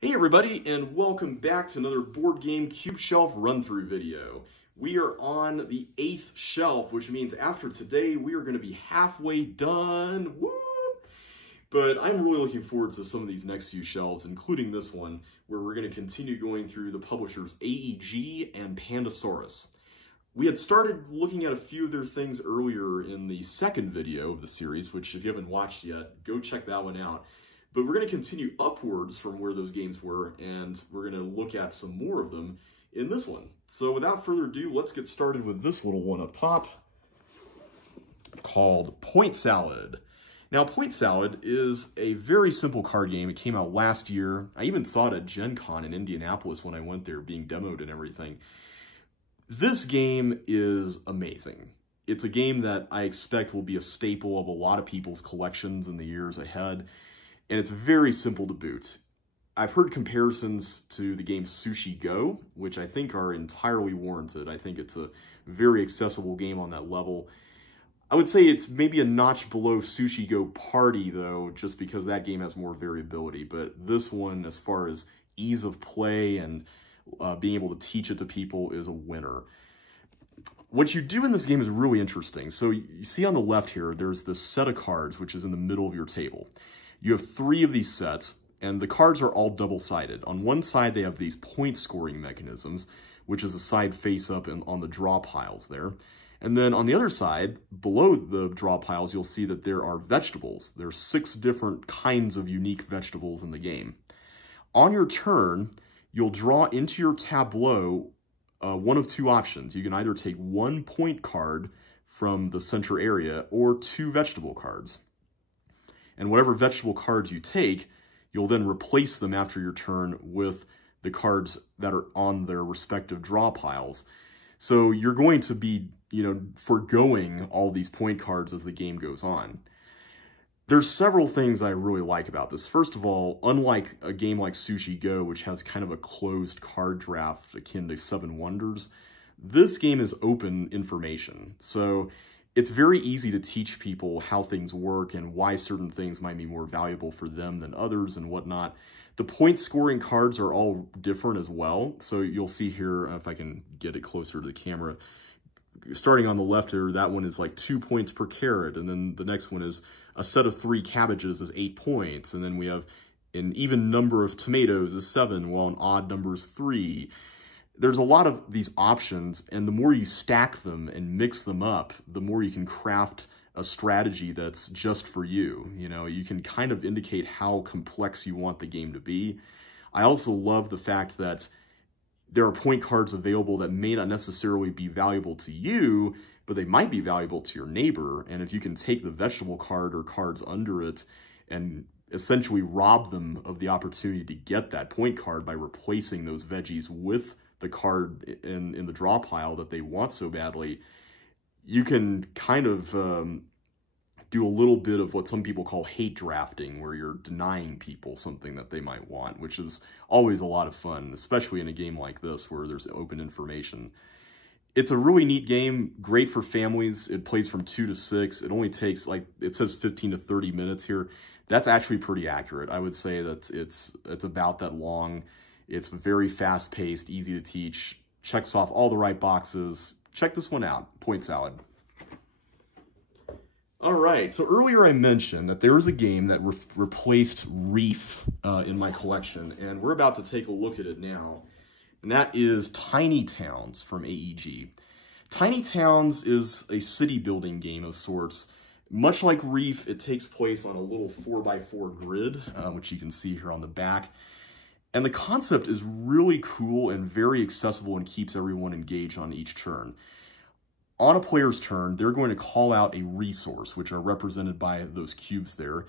Hey everybody, and welcome back to another board game cube shelf run-through video. We are on the 8th shelf, which means after today we are going to be halfway done. Woo! But I'm really looking forward to some of these next few shelves, including this one, where we're going to continue going through the publishers AEG and Pandasaurus. We had started looking at a few of their things earlier in the second video of the series, which if you haven't watched yet, go check that one out. But we're going to continue upwards from where those games were, and we're going to look at some more of them in this one. So without further ado, let's get started with this little one up top called Point Salad. Now, Point Salad is a very simple card game. It came out last year. I even saw it at Gen Con in Indianapolis when I went there, being demoed and everything. This game is amazing. It's a game that I expect will be a staple of a lot of people's collections in the years ahead. And it's very simple to boot. I've heard comparisons to the game Sushi Go, which I think are entirely warranted. I think it's a very accessible game on that level. I would say it's maybe a notch below Sushi Go Party, though, just because that game has more variability. But this one, as far as ease of play and being able to teach it to people, is a winner. What you do in this game is really interesting. So you see on the left here, there's this set of cards, which is in the middle of your table. You have 3 of these sets, and the cards are all double-sided. On one side, they have these point-scoring mechanisms, which is a side face-up and on the draw piles there. And then on the other side, below the draw piles, you'll see that there are vegetables. There are 6 different kinds of unique vegetables in the game. On your turn, you'll draw into your tableau one of 2 options. You can either take 1 point card from the center area or 2 vegetable cards. And whatever vegetable cards you take, you'll then replace them after your turn with the cards that are on their respective draw piles. So you're going to be, foregoing all these point cards as the game goes on. There's several things I really like about this. First of all, unlike a game like Sushi Go, which has kind of a closed card draft akin to Seven Wonders, this game is open information. So it's very easy to teach people how things work and why certain things might be more valuable for them than others and whatnot. The point scoring cards are all different as well. So you'll see here, if I can get it closer to the camera, starting on the left here, that one is like 2 points per carrot. And then the next one is a set of 3 cabbages is 8 points. And then we have an even number of tomatoes is 7, while an odd number is 3. There's a lot of these options, and the more you stack them and mix them up, the more you can craft a strategy that's just for you. You can kind of indicate how complex you want the game to be. I also love the fact that there are point cards available that may not necessarily be valuable to you, but they might be valuable to your neighbor. And if you can take the vegetable card or cards under it and essentially rob them of the opportunity to get that point card by replacing those veggies with the card in the draw pile that they want so badly, you can kind of do a little bit of what some people call hate drafting, where you're denying people something that they might want, which is always a lot of fun, especially in a game like this where there's open information. It's a really neat game, great for families. It plays from 2 to 6. It only takes, like, it says 15 to 30 minutes here. That's actually pretty accurate. I would say that it's about that long. It's very fast-paced, easy to teach, checks off all the right boxes. Check this one out, Point Salad. All right, so earlier I mentioned that there was a game that replaced Reef in my collection, and we're about to take a look at it now, and that is Tiny Towns from AEG. Tiny Towns is a city-building game of sorts. Much like Reef, it takes place on a little 4x4 grid, which you can see here on the back. And the concept is really cool and very accessible and keeps everyone engaged on each turn. On a player's turn, they're going to call out a resource, which are represented by those cubes there.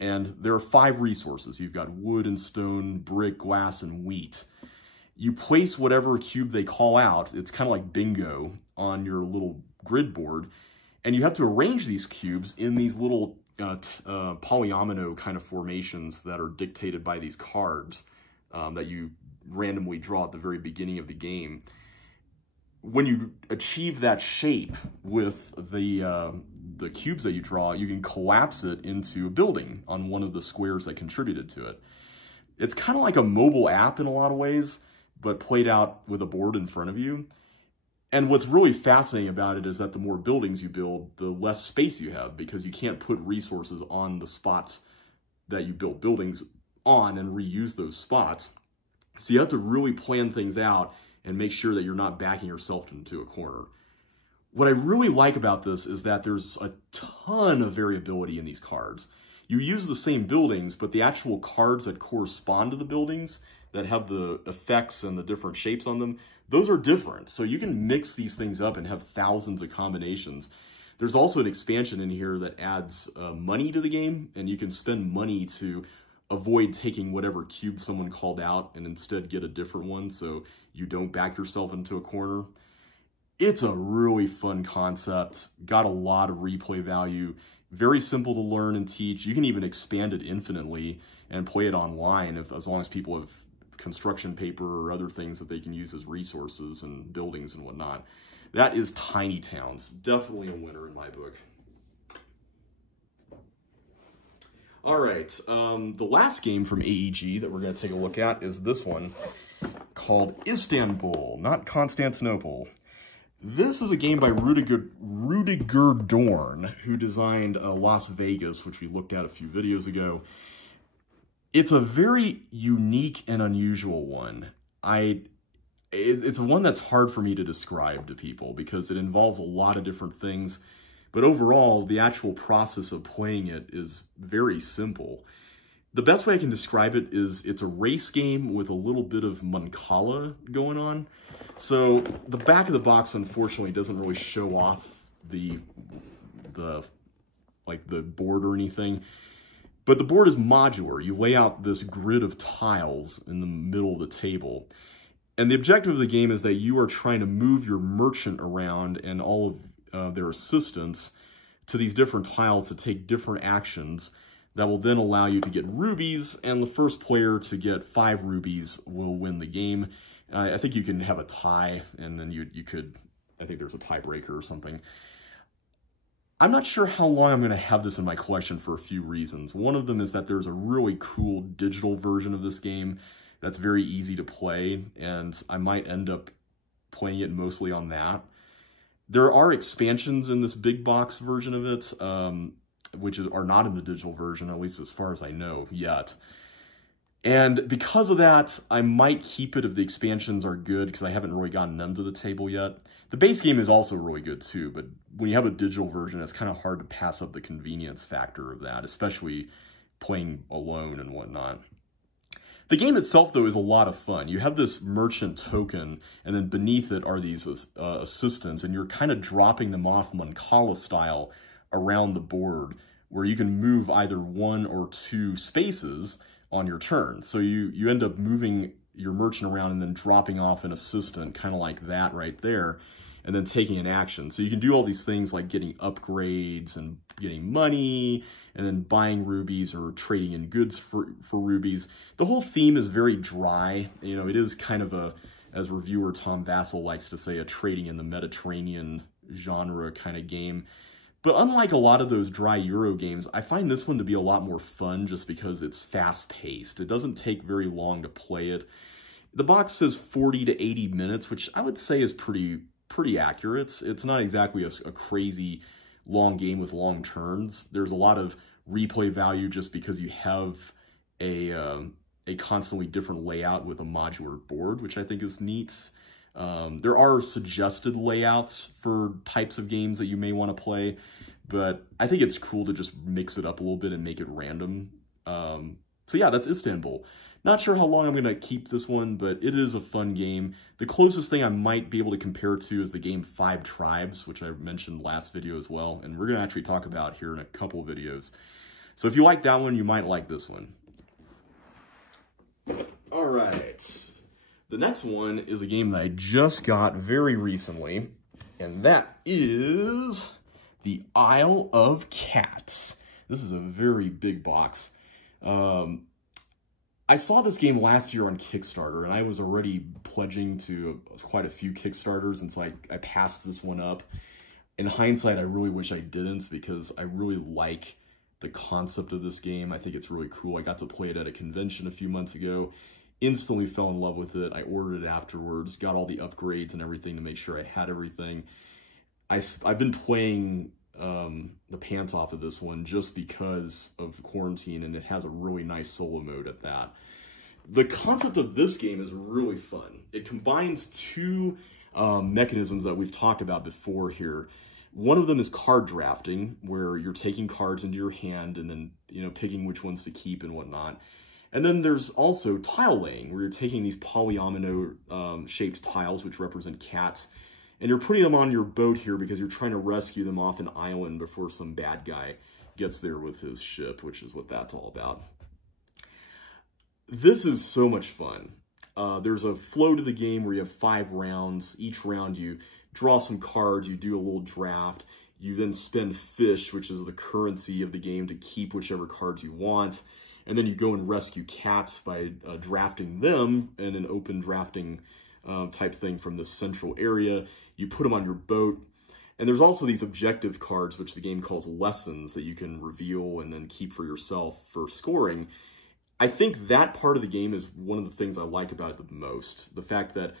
And there are 5 resources. You've got wood and stone, brick, glass, and wheat. You place whatever cube they call out, it's kind of like bingo, on your little grid board. And you have to arrange these cubes in these little polyomino kind of formations that are dictated by these cards that you randomly draw at the very beginning of the game. When you achieve that shape with the cubes that you draw, you can collapse it into a building on one of the squares that contributed to it. It's kind of like a mobile app in a lot of ways, but played out with a board in front of you. And what's really fascinating about it is that the more buildings you build, the less space you have, because you can't put resources on the spots that you built buildings on and reuse those spots. So you have to really plan things out and make sure that you're not backing yourself into a corner. What I really like about this is that there's a ton of variability in these cards. You use the same buildings, but the actual cards that correspond to the buildings, that have the effects and the different shapes on them, those are different. So you can mix these things up and have thousands of combinations. There's also an expansion in here that adds money to the game, and you can spend money to avoid taking whatever cube someone called out and instead get a different one so you don't back yourself into a corner. It's a really fun concept, got a lot of replay value, very simple to learn and teach. You can even expand it infinitely and play it online as long as people have construction paper or other things that they can use as resources and buildings and whatnot. That is Tiny Towns, definitely a winner in my book. All right, the last game from AEG that we're going to take a look at is this one called Istanbul, not Constantinople. This is a game by Rudiger Dorn, who designed Las Vegas, which we looked at a few videos ago. It's a very unique and unusual one. It's one that's hard for me to describe to people because it involves a lot of different things. But overall, the actual process of playing it is very simple. The best way I can describe it is it's a race game with a little bit of Mancala going on. So the back of the box, unfortunately, doesn't really show off the board or anything. But the board is modular. You lay out this grid of tiles in the middle of the table. And the objective of the game is that you are trying to move your merchant around and all of their assistants to these different tiles to take different actions that will then allow you to get rubies, and the first player to get 5 rubies will win the game. I think you can have a tie, and then you could, I think there's a tiebreaker or something. I'm not sure how long I'm going to have this in my collection for a few reasons. One of them is that there's a really cool digital version of this game that's very easy to play, and I might end up playing it mostly on that. There are expansions in this big box version of it, which are not in the digital version, at least as far as I know yet. And because of that, I might keep it if the expansions are good, because I haven't really gotten them to the table yet. The base game is also really good too, but when you have a digital version, it's kind of hard to pass up the convenience factor of that, especially playing alone and whatnot. The game itself, though, is a lot of fun. You have this merchant token, and then beneath it are these assistants, and you're kind of dropping them off Mancala style around the board, where you can move either 1 or 2 spaces on your turn. So you end up moving your merchant around and then dropping off an assistant, kind of like that right there, and then taking an action. So you can do all these things like getting upgrades and getting money, and then buying rubies or trading in goods for rubies. The whole theme is very dry. You know, it is kind of a, as reviewer Tom Vassell likes to say, a trading in the Mediterranean genre kind of game. But unlike a lot of those dry Euro games, I find this one to be a lot more fun just because it's fast-paced. It doesn't take very long to play it. The box says 40 to 80 minutes, which I would say is pretty accurate. It's not exactly a crazy long game with long turns. There's a lot of replay value just because you have a constantly different layout with a modular board, which I think is neat. There are suggested layouts for types of games that you may want to play, but I think it's cool to just mix it up a little bit and make it random. So yeah, that's Istanbul. Not sure how long I'm going to keep this one, but it is a fun game. The closest thing I might be able to compare it to is the game 5 Tribes, which I mentioned last video as well, and we're going to actually talk about here in a couple of videos. So if you like that one, you might like this one. All right. The next one is a game that I just got very recently, and that is the Isle of Cats. This is a very big box. I saw this game last year on Kickstarter, and I was already pledging to quite a few Kickstarters, and so I passed this one up. In hindsight, I really wish I didn't, because I really like the concept of this game. I think it's really cool. I got to play it at a convention a few months ago, instantly fell in love with it. I ordered it afterwards, got all the upgrades and everything to make sure I had everything. I've been playing the pants off of this one just because of quarantine, and it has a really nice solo mode at that. The concept of this game is really fun. It combines two mechanisms that we've talked about before here. One of them is card drafting, where you're taking cards into your hand and then, you know, picking which ones to keep and whatnot. And then there's also tile laying, where you're taking these polyomino shaped tiles, which represent cats, and you're putting them on your boat here because you're trying to rescue them off an island before some bad guy gets there with his ship, which is what that's all about. This is so much fun. There's a flow to the game where you have 5 rounds. Each round you draw some cards, you do a little draft, you then spend fish, which is the currency of the game, to keep whichever cards you want, and then you go and rescue cats by drafting them in an open drafting type thing from the central area. You put them on your boat, and there's also these objective cards, which the game calls lessons, that you can reveal and then keep for yourself for scoring. I think that part of the game is one of the things I like about it the most. The fact that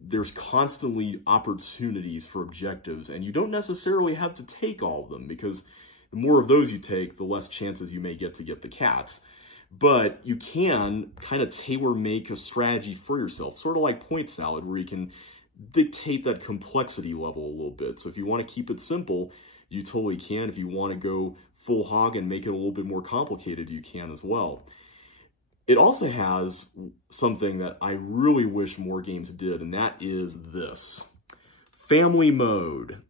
there's constantly opportunities for objectives, and you don't necessarily have to take all of them, because the more of those you take, the less chances you may get to get the cats. But you can kind of tailor-make a strategy for yourself, sort of like Point Salad, where you can dictate that complexity level a little bit. So if you want to keep it simple, you totally can. If you want to go full hog and make it a little bit more complicated, you can as well. It also has something that I really wish more games did, and that is this. Family mode.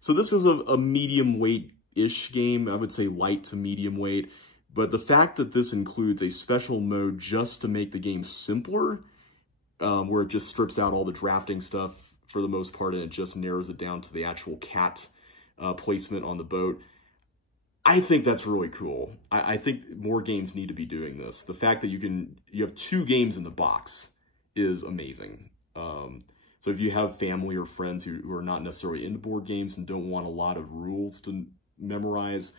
So this is a medium weight-ish game. I would say light to medium weight. But the fact that this includes a special mode just to make the game simpler, where it just strips out all the drafting stuff for the most part, and it just narrows it down to the actual cat placement on the boat, I think that's really cool. I think more games need to be doing this. The fact that you have 2 games in the box is amazing. So if you have family or friends who are not necessarily into board games and don't want a lot of rules to memorize,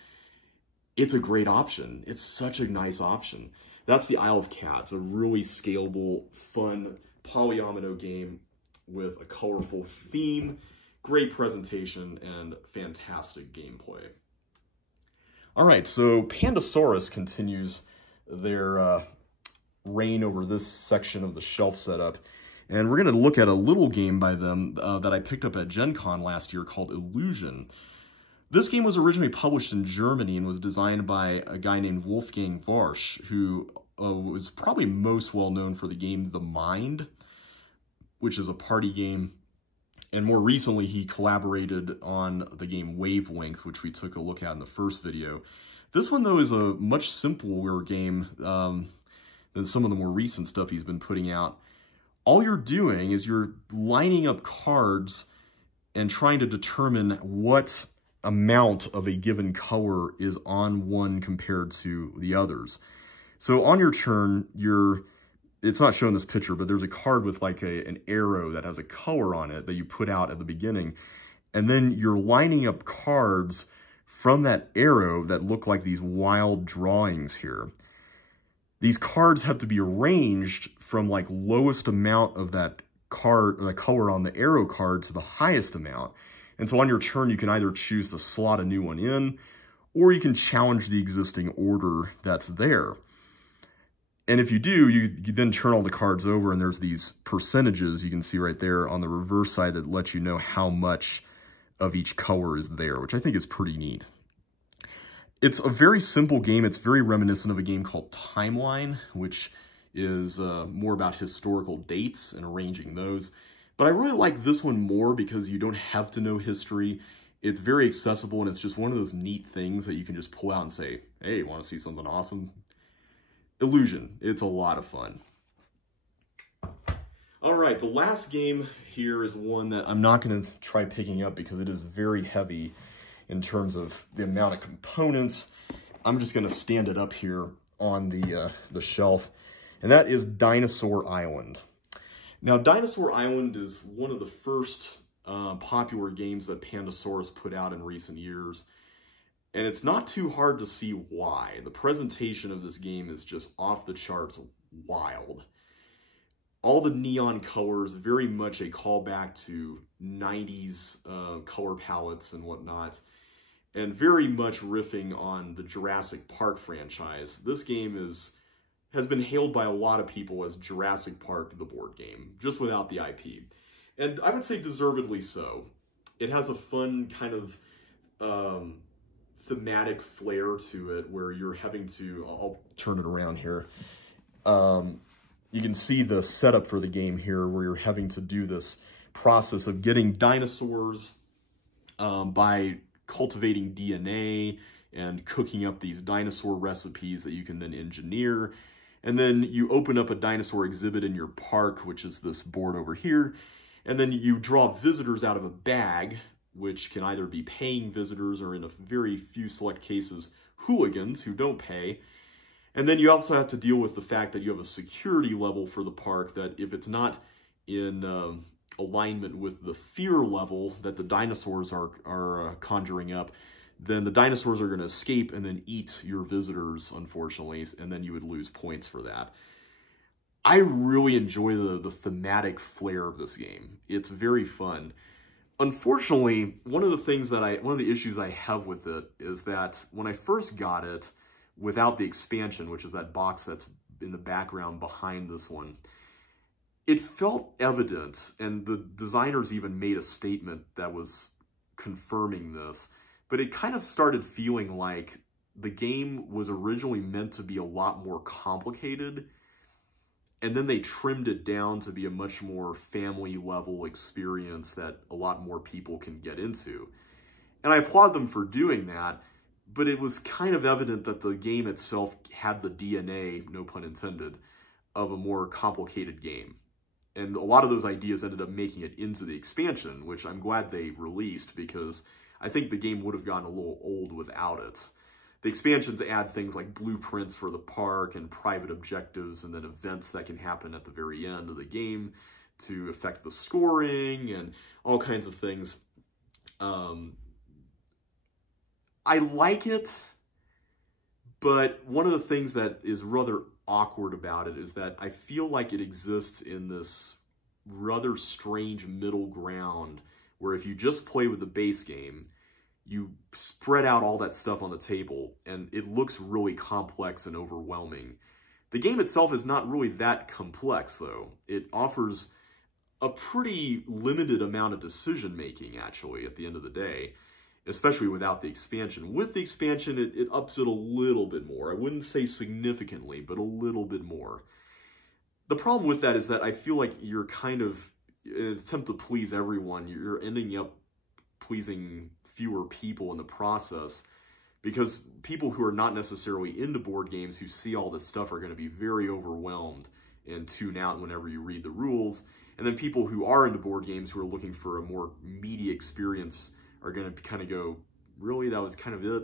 it's a great option. It's such a nice option. That's the Isle of Cats, a really scalable, fun polyomino game with a colorful theme, great presentation, and fantastic gameplay. All right, so Pandasaurus continues their reign over this section of the shelf setup, and we're going to look at a little game by them that I picked up at Gen Con last year called Illusion. This game was originally published in Germany and was designed by a guy named Wolfgang Warsch, who was probably most well known for the game The Mind, which is a party game. And more recently, he collaborated on the game Wavelength, which we took a look at in the first video. This one, though, is a much simpler game than some of the more recent stuff he's been putting out. All you're doing is you're lining up cards and trying to determine what amount of a given color is on one compared to the others. So on your turn, it's not showing this picture, but there's a card with like an arrow that has a color on it that you put out at the beginning. And then you're lining up cards from that arrow that look like these wild drawings here. These cards have to be arranged from like lowest amount of that card, the color on the arrow card, to the highest amount. And so on your turn, you can either choose to slot a new one in, or you can challenge the existing order that's there. And if you do, you then turn all the cards over, and there's these percentages you can see right there on the reverse side that let you know how much of each color is there, which I think is pretty neat. It's a very simple game. It's very reminiscent of a game called Timeline, which is more about historical dates and arranging those. But I really like this one more because you don't have to know history. It's very accessible, and it's just one of those neat things that you can just pull out and say, hey, want to see something awesome? Illusion. It's a lot of fun. All right, the last game here is one that I'm not going to try picking up because it is very heavy in terms of the amount of components. I'm just going to stand it up here on the shelf, and that is Dinosaur Island. Now, Dinosaur Island is one of the first popular games that Pandasaurus put out in recent years. And it's not too hard to see why. The presentation of this game is just off the charts wild. All the neon colors, very much a callback to 90s color palettes and whatnot, and very much riffing on the Jurassic Park franchise. This game has been hailed by a lot of people as Jurassic Park, the board game, just without the IP. And I would say deservedly so. It has a fun kind of thematic flair to it where you're having to, I'll turn it around here. You can see the setup for the game here where you're having to do this process of getting dinosaurs by cultivating DNA and cooking up these dinosaur recipes that you can then engineer. And then you open up a dinosaur exhibit in your park, which is this board over here. And then you draw visitors out of a bag, which can either be paying visitors or in a very few select cases, hooligans who don't pay. And then you also have to deal with the fact that you have a security level for the park that if it's not in alignment with the fear level that the dinosaurs are conjuring up, then the dinosaurs are going to escape and then eat your visitors, unfortunately, and then you would lose points for that. I really enjoy the thematic flair of this game. It's very fun. Unfortunately, one of the issues I have with it is that when I first got it, without the expansion, which is that box that's in the background behind this one, it felt evident, and the designers even made a statement that was confirming this, but it kind of started feeling like the game was originally meant to be a lot more complicated, and then they trimmed it down to be a much more family-level experience that a lot more people can get into. And I applaud them for doing that, but it was kind of evident that the game itself had the DNA, no pun intended, of a more complicated game. And a lot of those ideas ended up making it into the expansion, which I'm glad they released because I think the game would have gotten a little old without it. The expansions add things like blueprints for the park and private objectives and then events that can happen at the very end of the game to affect the scoring and all kinds of things. I like it, but one of the things that is rather awkward about it is that I feel like it exists in this rather strange middle ground where if you just play with the base game, you spread out all that stuff on the table and it looks really complex and overwhelming. The game itself is not really that complex though. It offers a pretty limited amount of decision making actually at the end of the day, especially without the expansion. With the expansion, it ups it a little bit more. I wouldn't say significantly, but a little bit more. The problem with that is that I feel like you're kind of, in an attempt to please everyone, you're ending up pleasing fewer people in the process because people who are not necessarily into board games who see all this stuff are going to be very overwhelmed and tune out whenever you read the rules. And then people who are into board games who are looking for a more meaty experience are going to kind of go, really, that was kind of it?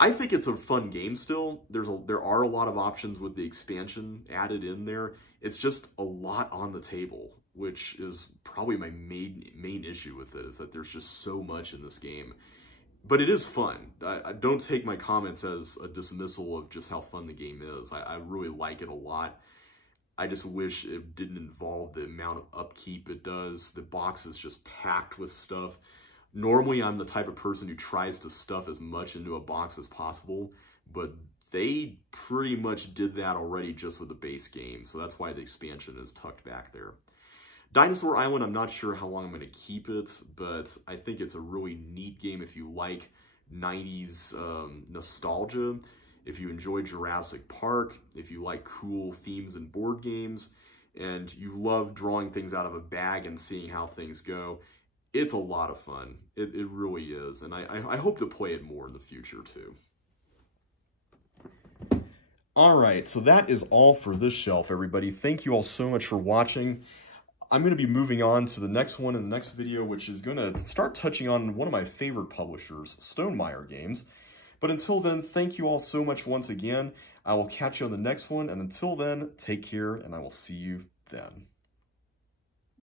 I think it's a fun game still. There are a lot of options with the expansion added in there. It's just a lot on the table, which is probably my main issue with it, is that there's just so much in this game. But it is fun. I don't take my comments as a dismissal of just how fun the game is. I really like it a lot. I just wish it didn't involve the amount of upkeep it does. The box is just packed with stuff. Normally, I'm the type of person who tries to stuff as much into a box as possible, but they pretty much did that already just with the base game, so that's why the expansion is tucked back there. Dinosaur Island, I'm not sure how long I'm going to keep it, but I think it's a really neat game if you like 90s nostalgia, if you enjoy Jurassic Park, if you like cool themes in board games, and you love drawing things out of a bag and seeing how things go. It's a lot of fun. It really is, and I hope to play it more in the future too. Alright, so that is all for this shelf, everybody. Thank you all so much for watching. I'm going to be moving on to the next one in the next video, which is going to start touching on one of my favorite publishers, Stonemaier Games. But until then, thank you all so much once again. I will catch you on the next one, and until then, take care, and I will see you then.